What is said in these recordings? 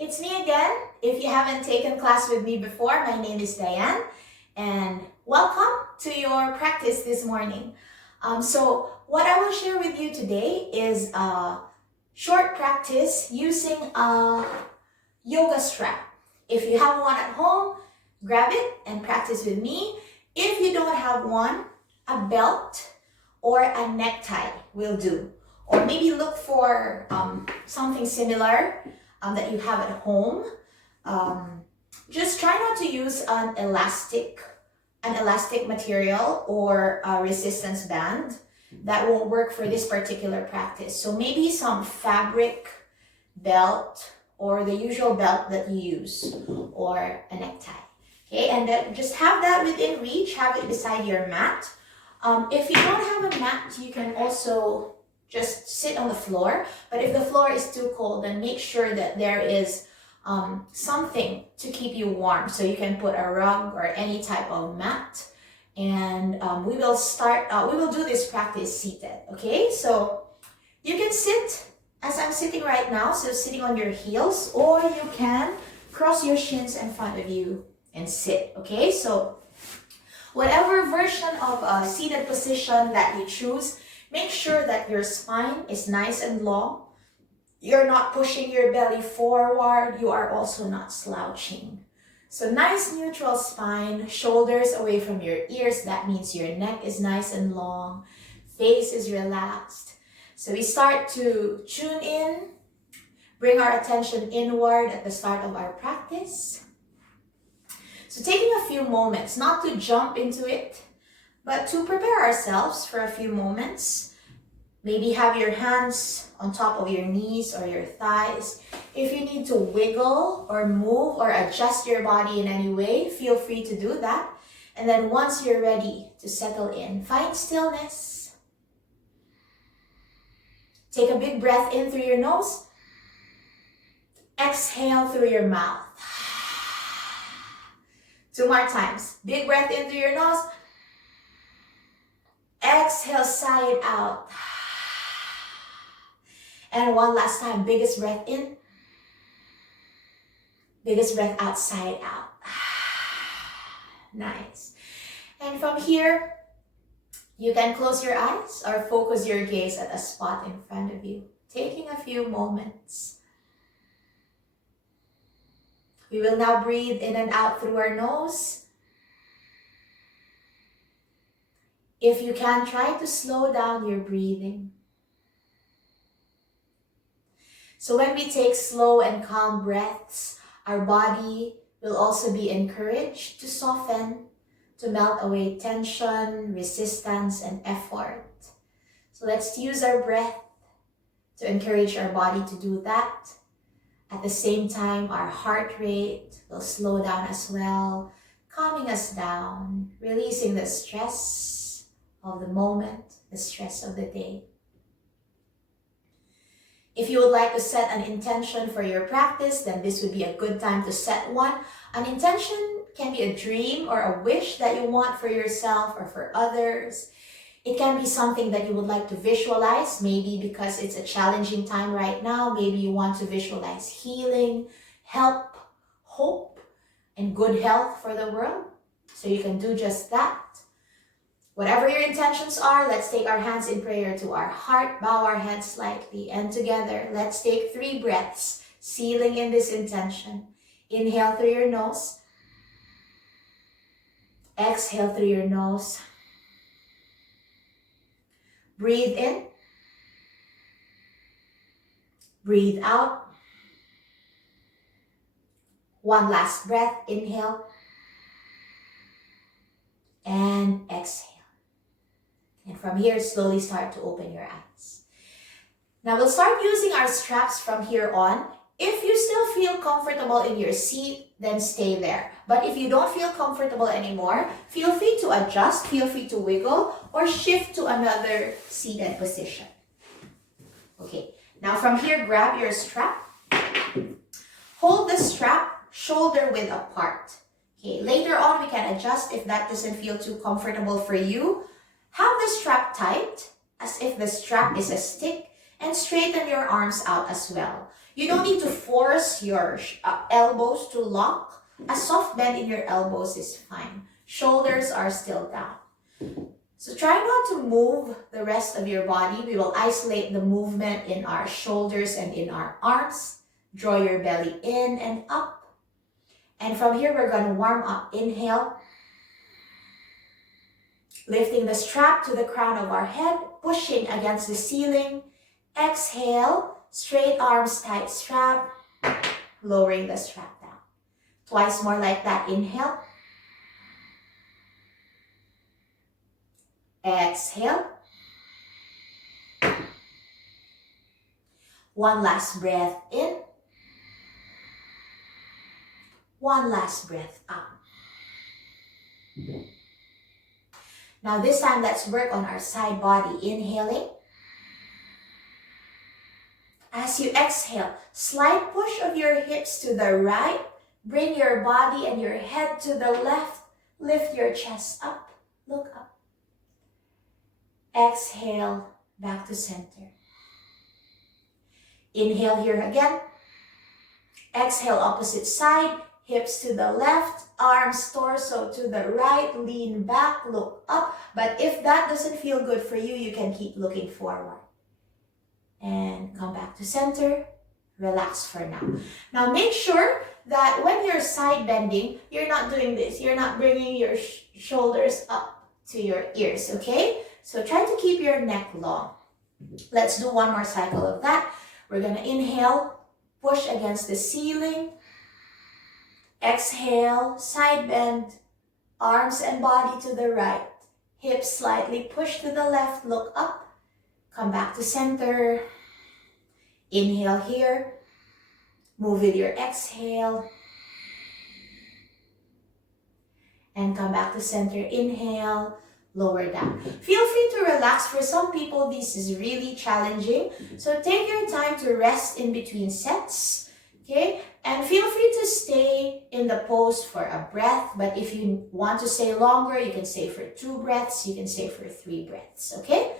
It's me again. If you haven't taken class with me before, my name is Diane, and welcome to your practice this morning. So what I will share with you today is a short practice using a yoga strap. If you have one at home, grab it and practice with me. If you don't have one, a belt or a necktie will do. Or maybe look for something similar that you have at home. Just try not to use an elastic material or a resistance band. That won't work for this particular practice. So maybe some fabric belt or the usual belt that you use, or a necktie. Okay, and just have that within reach, have it beside your mat. If you don't have a mat, you can also just sit on the floor. But if the floor is too cold, then make sure that there is something to keep you warm. So you can put a rug or any type of mat. And we will do this practice seated. Okay, so you can sit as I'm sitting right now, so sitting on your heels, or you can cross your shins in front of you and sit. Okay, so whatever version of a seated position that you choose, make sure that your spine is nice and long. You're not pushing your belly forward. You are also not slouching. So nice neutral spine, shoulders away from your ears. That means your neck is nice and long. Face is relaxed. So we start to tune in, bring our attention inward at the start of our practice. So taking a few moments, not to jump into it, but to prepare ourselves for a few moments. Maybe have your hands on top of your knees or your thighs. If you need to wiggle or move or adjust your body in any way, feel free to do that. And then once you're ready to settle in, find stillness. Take a big breath in through your nose. Exhale through your mouth. 2 more times. Big breath in through your nose. Exhale, sigh it out. And one last time, biggest breath in. Biggest breath out, sigh it out. Nice. And from here, you can close your eyes or focus your gaze at a spot in front of you, taking a few moments. We will now breathe in and out through our nose. If you can, try to slow down your breathing. So when we take slow and calm breaths, our body will also be encouraged to soften, to melt away tension, resistance, and effort. So let's use our breath to encourage our body to do that. At the same time, our heart rate will slow down as well, calming us down, releasing the stress of the moment, the stress of the day. If you would like to set an intention for your practice, then this would be a good time to set one. An intention can be a dream or a wish that you want for yourself or for others. It can be something that you would like to visualize, maybe because it's a challenging time right now. Maybe you want to visualize healing, help, hope, and good health for the world. So you can do just that. Whatever your intentions are, let's take our hands in prayer to our heart, bow our heads slightly, and together, let's take 3 breaths, sealing in this intention. Inhale through your nose. Exhale through your nose. Breathe in. Breathe out. One last breath. Inhale. And exhale. And from here, slowly start to open your eyes. Now we'll start using our straps from here on. If you still feel comfortable in your seat, then stay there. But if you don't feel comfortable anymore, feel free to adjust, feel free to wiggle, or shift to another seated position. Okay, now from here, grab your strap. Hold the strap shoulder width apart. Okay, later on, we can adjust if that doesn't feel too comfortable for you. Have the strap tight, as if the strap is a stick, and straighten your arms out as well. You don't need to force your elbows to lock. A soft bend in your elbows is fine. Shoulders are still down. So try not to move the rest of your body. We will isolate the movement in our shoulders and in our arms. Draw your belly in and up. And from here, we're going to warm up. Inhale. Lifting the strap to the crown of our head, pushing against the ceiling. Exhale. Straight arms, tight strap. Lowering the strap down. Twice more like that. Inhale. Exhale. One last breath in. One last breath out. Now this time, let's work on our side body. Inhaling. As you exhale, slight push of your hips to the right. Bring your body and your head to the left. Lift your chest up. Look up. Exhale, back to center. Inhale here again. Exhale, opposite side. Hips to the left, arms, torso to the right. Lean back, look up. But if that doesn't feel good for you, you can keep looking forward. And come back to center. Relax for now. Now make sure that when you're side bending, you're not doing this. You're not bringing your shoulders up to your ears, okay? So try to keep your neck long. Let's do one more cycle of that. We're going to inhale, push against the ceiling. Exhale, side bend, arms and body to the right. Hips slightly push to the left, look up. Come back to center. Inhale here. Move with your exhale. And come back to center. Inhale, lower down. Feel free to relax. For some people, this is really challenging. So take your time to rest in between sets. Okay? And feel free to stay in the pose for a breath. But if you want to stay longer, you can stay for 2 breaths. You can stay for 3 breaths. Okay?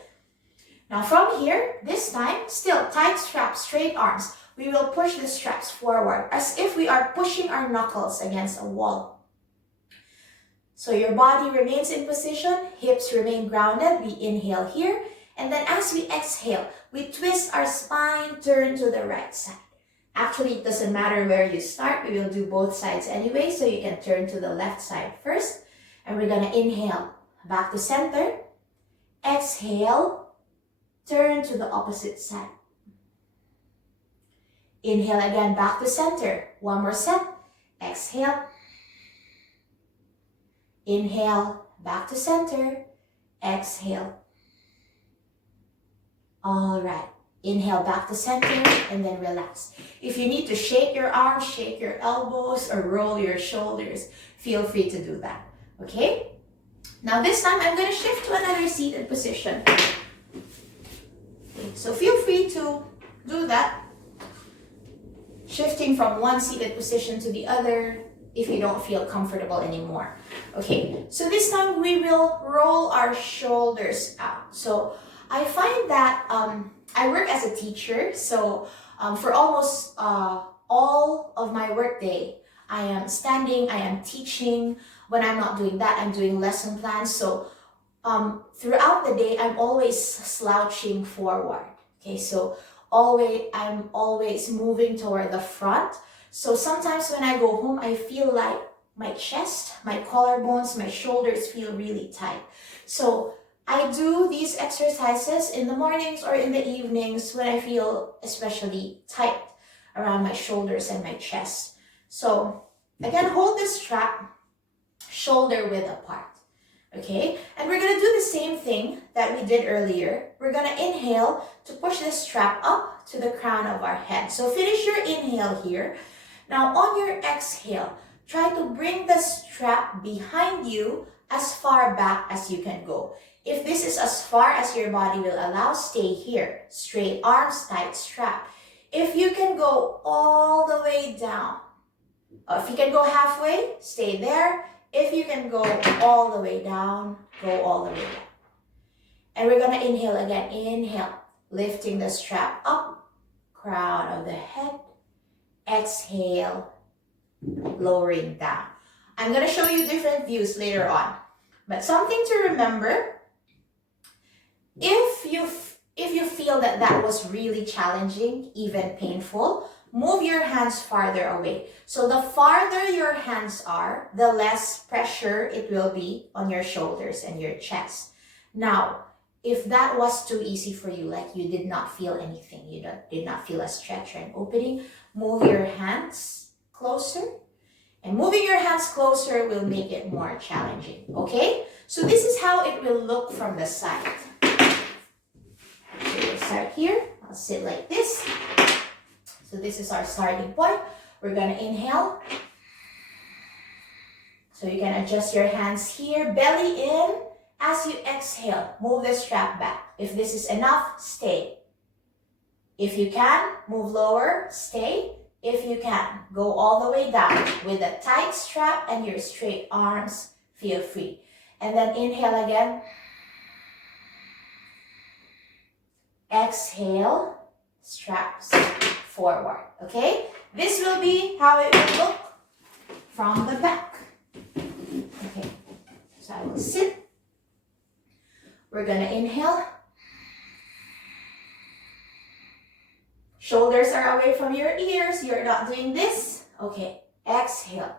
Now from here, this time, still tight straps, straight arms. We will push the straps forward as if we are pushing our knuckles against a wall. So your body remains in position, hips remain grounded. We inhale here. And then as we exhale, we twist our spine, turn to the right side. Actually, it doesn't matter where you start. We will do both sides anyway, so you can turn to the left side first. And we're going to inhale, back to center. Exhale, turn to the opposite side. Inhale again, back to center. One more set. Exhale. Inhale, back to center. Exhale. All right. Inhale back to center and then relax. If you need to shake your arms, shake your elbows, or roll your shoulders, feel free to do that. Okay? Now this time I'm going to shift to another seated position. Okay, so feel free to do that. Shifting from one seated position to the other if you don't feel comfortable anymore. Okay, so this time we will roll our shoulders out. So I find that I work as a teacher, so for almost all of my workday, I am standing, I am teaching. When I'm not doing that, I'm doing lesson plans. So throughout the day, I'm always slouching forward. Okay, so I'm always moving toward the front. So sometimes when I go home, I feel like my chest, my collarbones, my shoulders feel really tight. So I do these exercises in the mornings or in the evenings when I feel especially tight around my shoulders and my chest. So again, hold this strap shoulder width apart. Okay, and we're going to do the same thing that we did earlier. We're going to inhale to push the strap up to the crown of our head. So finish your inhale here. Now on your exhale, try to bring the strap behind you as far back as you can go. If this is as far as your body will allow, stay here. Straight arms, tight strap. If you can go all the way down, or if you can go halfway, stay there. If you can go all the way down, go all the way down. And we're going to inhale again. Inhale, lifting the strap up, crown of the head. exhale, lowering down. I'm going to show you different views later on. But something to remember, if you feel that that was really challenging, even painful, move your hands farther away. So the farther your hands are, the less pressure it will be on your shoulders and your chest. Now, if that was too easy for you, like you did not feel anything, did not feel a stretch or an opening, move your hands closer. And moving your hands closer will make it more challenging, okay? So this is how it will look from the side. So we'll start here. I'll sit like this. So this is our starting point. We're going to inhale. So you can adjust your hands here, belly in. As you exhale, move the strap back. If this is enough, stay. If you can, move lower, stay. If you can, go all the way down with a tight strap and your straight arms, feel free. And then inhale again. Exhale, straps forward, okay? This will be how it will look from the back. Okay, so I will sit. We're gonna inhale. Shoulders are away from your ears. You're not doing this. Okay, exhale.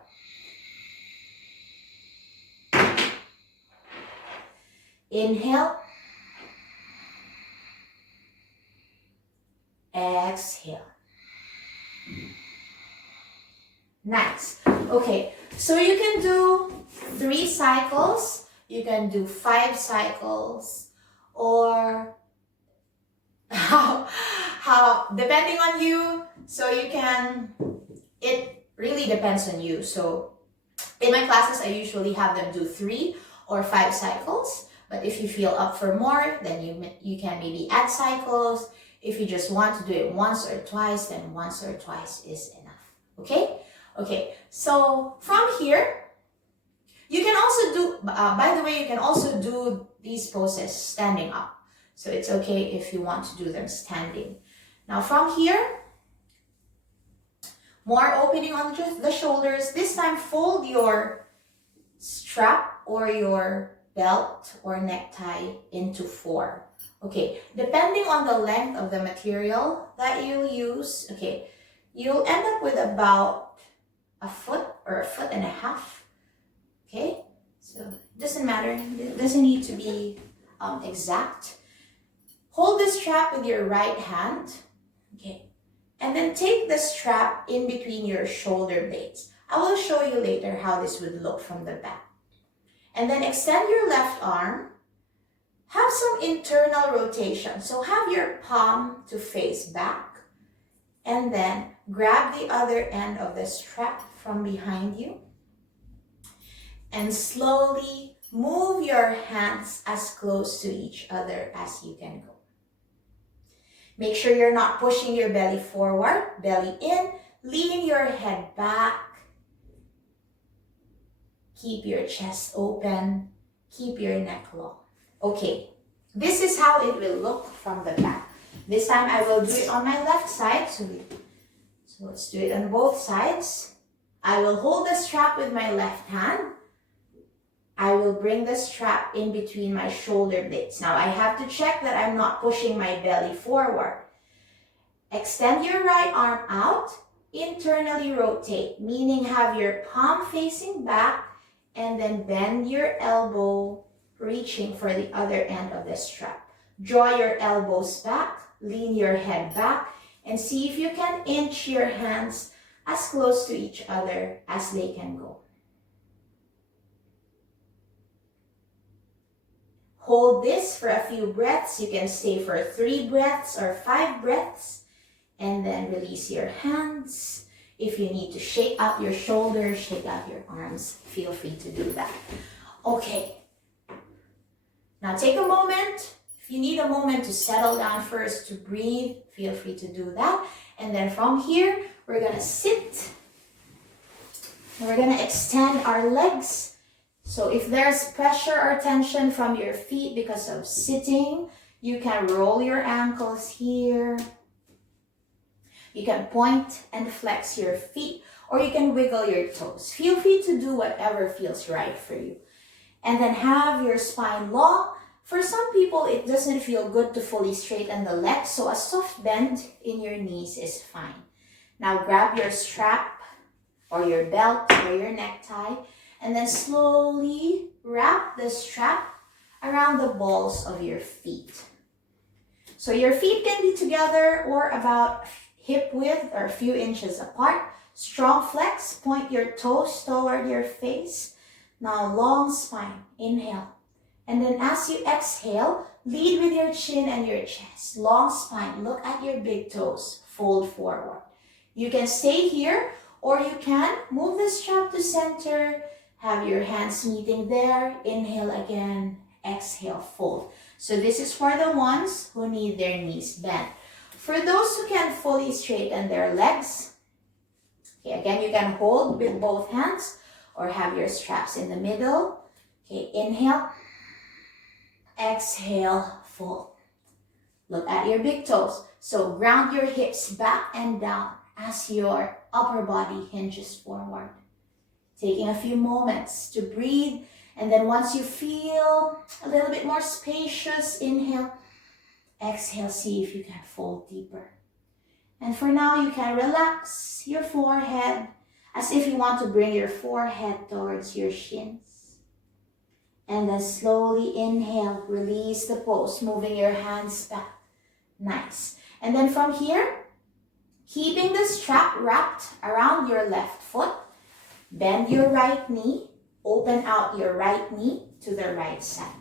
Inhale. Exhale. Nice. Okay, so you can do 3 cycles. You can do 5 cycles, or how depending on you. So you can, it really depends on you. So in my classes, I usually have them do 3 or 5 cycles. But if you feel up for more, then you can maybe add cycles. If you just want to do it once or twice, then once or twice is enough. Okay? Okay, so from here, you can also do, by the way, you can also do these poses standing up. So it's okay if you want to do them standing. Now from here, more opening on the shoulders. This time, fold your strap or your belt or necktie into 4. Okay, depending on the length of the material that you'll use, okay, you'll end up with about a foot or a foot and a half. Okay, so it doesn't matter, it doesn't need to be exact. Hold the strap with your right hand, okay, and then take the strap in between your shoulder blades. I will show you later how this would look from the back. And then extend your left arm. Have some internal rotation. So have your palm to face back, and then grab the other end of the strap from behind you. And slowly move your hands as close to each other as you can go. Make sure you're not pushing your belly forward, belly in. Lean your head back. Keep your chest open. Keep your neck long. Okay, this is how it will look from the back. This time I will do it on my left side. So let's do it on both sides. I will hold the strap with my left hand. I will bring the strap in between my shoulder blades. Now I have to check that I'm not pushing my belly forward. Extend your right arm out. Internally rotate, meaning have your palm facing back, and then bend your elbow, reaching for the other end of the strap. Draw your elbows back, lean your head back, and see if you can inch your hands as close to each other as they can go. Hold this for a few breaths. You can stay for 3 breaths or 5 breaths, and then release your hands. If you need to shake out your shoulders, shake out your arms, feel free to do that. Okay. Now take a moment. If you need a moment to settle down first, to breathe, feel free to do that. And then from here, we're gonna sit. And we're gonna extend our legs. So if there's pressure or tension from your feet because of sitting, you can roll your ankles here. You can point and flex your feet, or you can wiggle your toes. Feel free to do whatever feels right for you. And then have your spine long. For some people, it doesn't feel good to fully straighten the legs, so a soft bend in your knees is fine. Now grab your strap or your belt or your necktie, and then slowly wrap the strap around the balls of your feet. So your feet can be together or about hip width or a few inches apart. Strong flex, point your toes toward your face. Now long spine, inhale. And then as you exhale, lead with your chin and your chest. Long spine, look at your big toes, fold forward. You can stay here or you can move the strap to center, have your hands meeting there, inhale again, exhale, fold. So this is for the ones who need their knees bent. For those who can fully straighten their legs, okay, again, you can hold with both hands or have your straps in the middle. Okay, inhale, exhale, fold. Look at your big toes. So ground your hips back and down as your upper body hinges forward. Taking a few moments to breathe. And then once you feel a little bit more spacious, inhale, exhale, see if you can fold deeper. And for now, you can relax your forehead as if you want to bring your forehead towards your shins. And then slowly inhale, release the pose, moving your hands back. Nice. And then from here, keeping the strap wrapped around your left foot, bend your right knee, open out your right knee to the right side.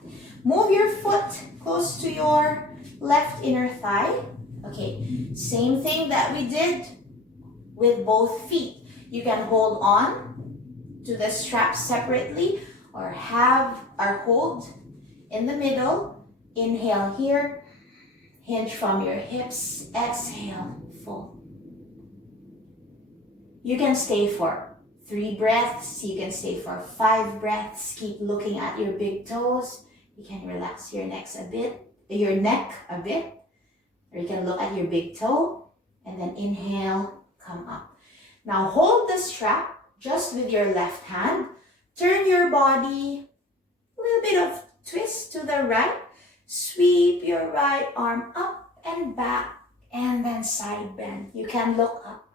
Move your foot close to your left inner thigh. Okay, same thing that we did with both feet. You can hold on to the strap separately or hold in the middle. Inhale here, hinge from your hips, exhale, fold. You can stay for 3 breaths, you can stay for 5 breaths. Keep looking at your big toes. You can relax your neck a bit, or you can look at your big toe and then inhale, come up. Now hold the strap just with your left hand. Turn your body, a little bit of twist to the right. Sweep your right arm up and back and then side bend. You can look up.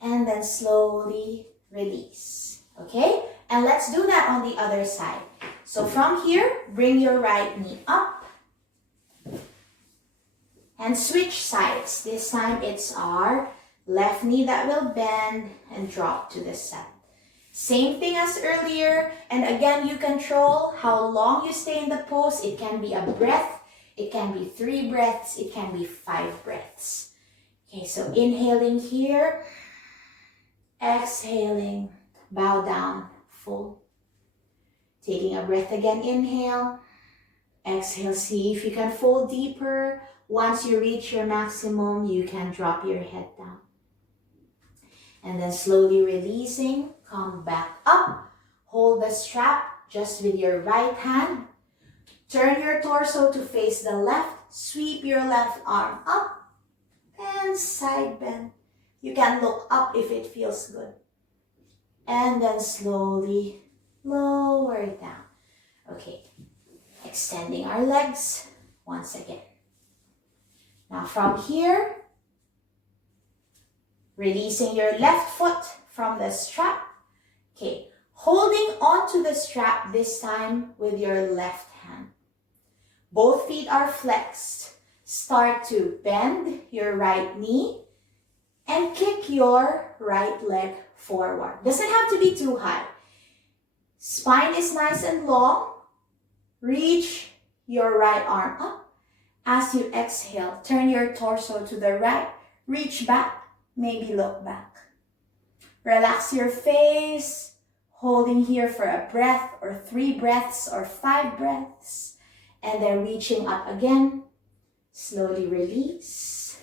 And then slowly release. Okay? And let's do that on the other side. So from here, bring your right knee up. And switch sides. This time it's our left knee that will bend and drop to the side. Same thing as earlier. And again, you control how long you stay in the pose. It can be a breath. It can be 3 breaths. It can be 5 breaths. Okay, so inhaling here. Exhaling, bow down, fold. Taking a breath again, inhale. Exhale, see if you can fold deeper. Once you reach your maximum, you can drop your head down. And then slowly releasing, come back up. Hold the strap just with your right hand. Turn your torso to face the left. Sweep your left arm up and side bend. You can look up if it feels good. And then slowly lower it down. Okay, extending our legs once again. Now from here, releasing your left foot from the strap. Okay, holding onto the strap this time with your left hand. Both feet are flexed. Start to bend your right knee and kick your right leg forward. Doesn't have to be too high. Spine is nice and long. Reach your right arm up. As you exhale, turn your torso to the right. Reach back, maybe look back. Relax your face, holding here for a breath or 3 breaths or 5 breaths. And then reaching up again. Slowly release.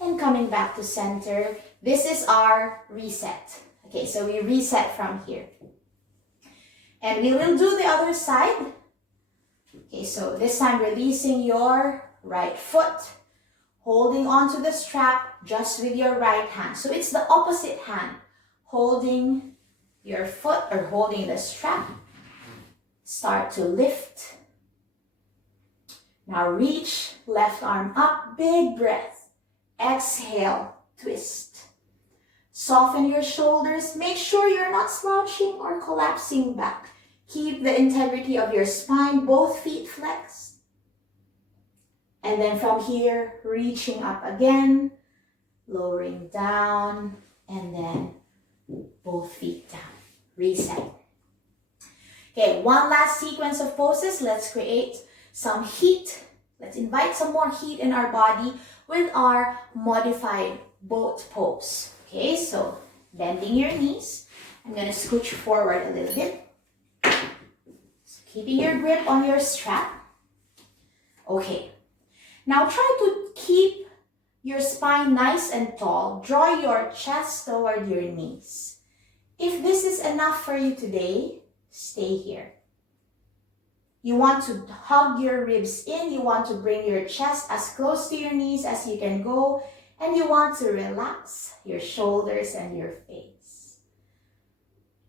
And coming back to center. This is our reset. Okay, so we reset from here. And we will do the other side. Okay, so this time releasing your right foot. holding onto the strap just with your right hand. So it's the opposite hand, holding your foot or holding the strap. Start to lift. Now reach, left arm up, big breath. Exhale, twist. Soften your shoulders. Make sure you're not slouching or collapsing back. Keep the integrity of your spine, both feet flexed. And then from here, reaching up again, lowering down, and then both feet down. Reset. Okay, one last sequence of poses. Let's create some heat. Let's invite some more heat in our body with our modified boat pose. Okay, so bending your knees. I'm going to scooch forward a little bit. So keeping your grip on your strap. Okay. Now try to keep your spine nice and tall. Draw your chest toward your knees. If this is enough for you today, stay here. You want to hug your ribs in. You want to bring your chest as close to your knees as you can go. And you want to relax your shoulders and your face.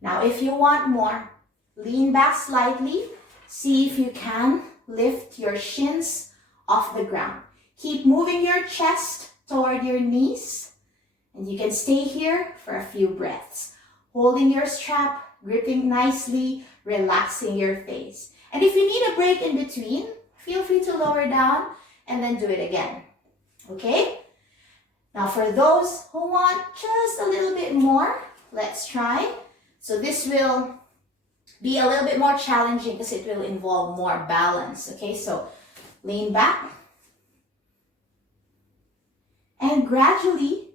Now, if you want more, lean back slightly. See if you can lift your shins off the ground. Keep moving your chest toward your knees. And you can stay here for a few breaths. Holding your strap, gripping nicely, relaxing your face. And if you need a break in between, feel free to lower down and then do it again. Okay? Now for those who want just a little bit more, let's try. So this will be a little bit more challenging because it will involve more balance. Okay, so lean back. And gradually,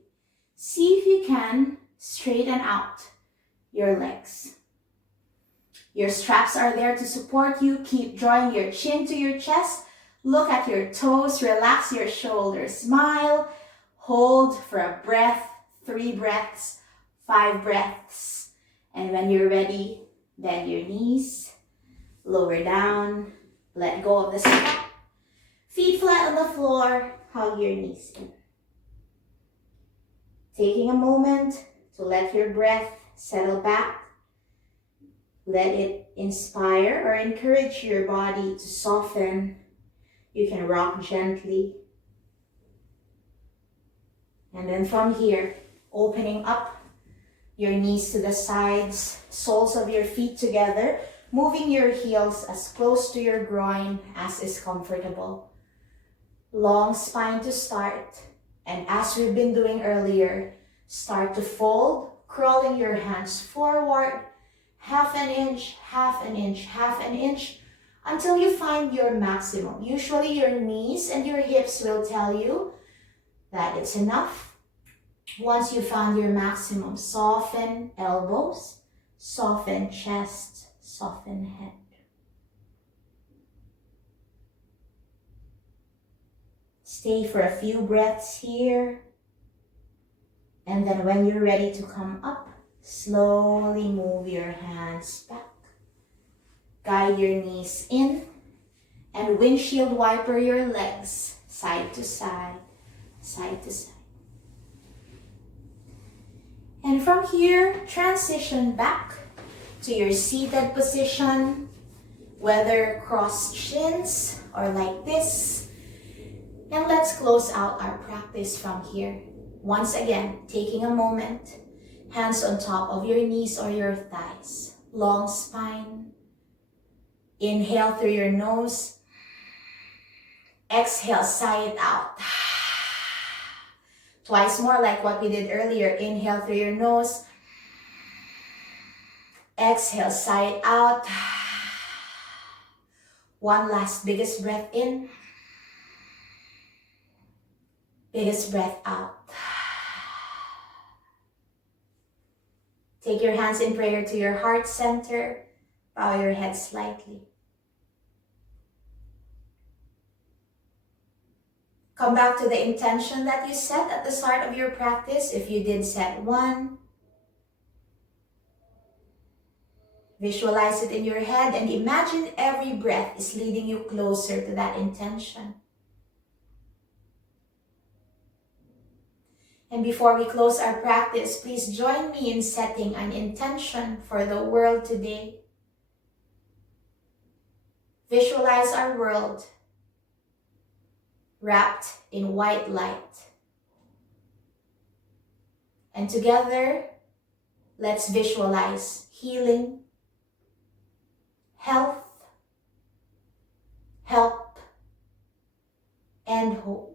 see if you can straighten out your legs. Your straps are there to support you. Keep drawing your chin to your chest. Look at your toes. Relax your shoulders. Smile. Hold for a breath, 3 breaths, 5 breaths. And when you're ready, bend your knees. Lower down. Let go of the strap. Feet flat on the floor. Hug your knees in. Taking a moment to let your breath settle back. Let it inspire or encourage your body to soften. You can rock gently. And then from here, opening up your knees to the sides, soles of your feet together, moving your heels as close to your groin as is comfortable. Long spine to start. And as we've been doing earlier, start to fold, crawling your hands forward, half an inch, half an inch, half an inch, until you find your maximum. Usually your knees and your hips will tell you that it's enough. Once you found your maximum, soften elbows, soften chest, soften head. Stay for a few breaths here. And then when you're ready to come up, slowly move your hands back. Guide your knees in and windshield wiper your legs side to side, side to side. And from here, transition back to your seated position, whether crossed shins or like this. And let's close out our practice from here. Once again, taking a moment, hands on top of your knees or your thighs. Long spine. Inhale through your nose. Exhale, sigh it out. Twice more like what we did earlier. Inhale through your nose. Exhale, sigh it out. One last biggest breath in. Biggest breath out. Take your hands in prayer to your heart center. Bow your head slightly. Come back to the intention that you set at the start of your practice. If you did set one, visualize it in your head and imagine every breath is leading you closer to that intention. And before we close our practice, please join me in setting an intention for the world today. Visualize our world wrapped in white light. And together, let's visualize healing, health, help, and hope.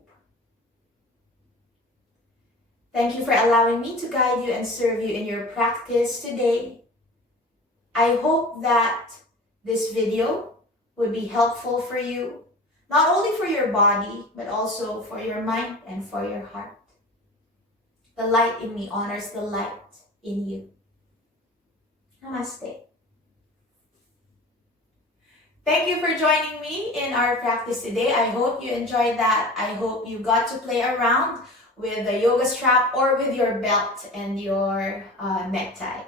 Thank you for allowing me to guide you and serve you in your practice today. I hope that this video would be helpful for you, not only for your body, but also for your mind and for your heart. The light in me honors the light in you. Namaste. Thank you for joining me in our practice today. I hope you enjoyed that. I hope you got to play around with the yoga strap or with your belt and your necktie.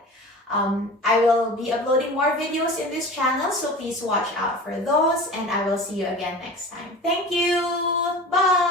I will be uploading more videos in this channel, so please watch out for those, and I will see you again next time. Thank you. Bye.